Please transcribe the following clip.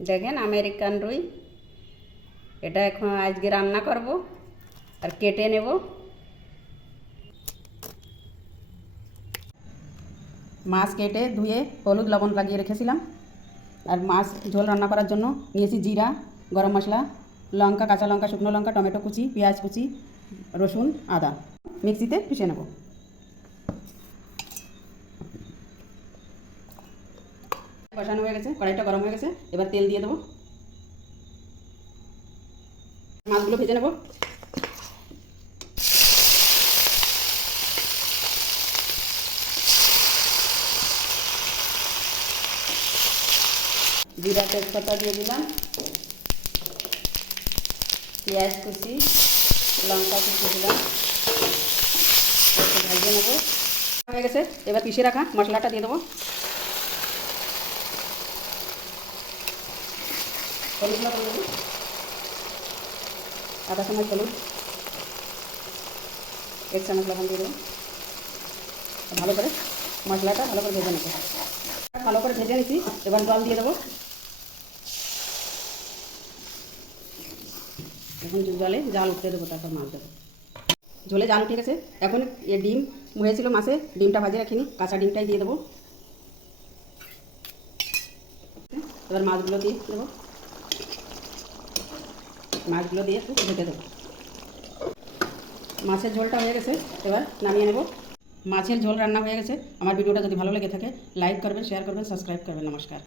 দেখেন আমেরিকান রুই। এটা এখন আজকে রান্না করব আর কেটে নেব। মাছ কেটে ধুয়ে হলুদ লবণ লাগিয়ে রেখেছিলাম। আর মাছ ঝোল রান্না করার জন্য নিয়েছি জিরা, গরম মশলা, লঙ্কা, কাঁচা লঙ্কা, শুকনো লঙ্কা, টমেটো কুচি, পেঁয়াজ কুচি, রসুন, আদা। মিক্সিতে পিষে নেব। কষানো হয়ে গেছে, কড়াইটা গরম হয়ে গেছে, এবার তেল দিয়ে দেবো। মাছগুলো ভেজে নেব। জিরা তেজপাতা দিয়ে দিলাম, পেঁয়াজ কুচি, লঙ্কা কুচি দিলাম ভাজিয়ে নেব। হয়ে গেছে, এবার পিষে রাখা মশলাটা দিয়ে দেবো। হলুদ লবণ দেবো আধা চামচ হলুদ এক চামচ লবণ দিয়ে দেবো। ভালো করে মশলাটা ভালো করে ভেজে নেব ভালো করে ভেজে নিচ্ছি, এবার জল দিয়ে দেবো। এখন জলে জাল উঠতে দেবো, তারপর মাছ দেবো। ঝোলে জাল উঠে গেছে। এখন এ ডিম হয়েছিল মাছে, ডিমটা ভাজে রাখিনি, কাঁচা ডিমটাই দিয়ে দেবো। এবার মাছগুলো দিয়ে দেবো। মাছগুলো দিয়ে একটু ঢেকে দেবো। মাছের ঝোলটা হয়ে গেছে, এবার নামিয়ে নেব। মাছের ঝোল রান্না হয়ে গেছে। আমার ভিডিওটা যদি ভালো লেগে থাকে লাইক করবেন শেয়ার করবেন সাবস্ক্রাইব করবেন, নমস্কার।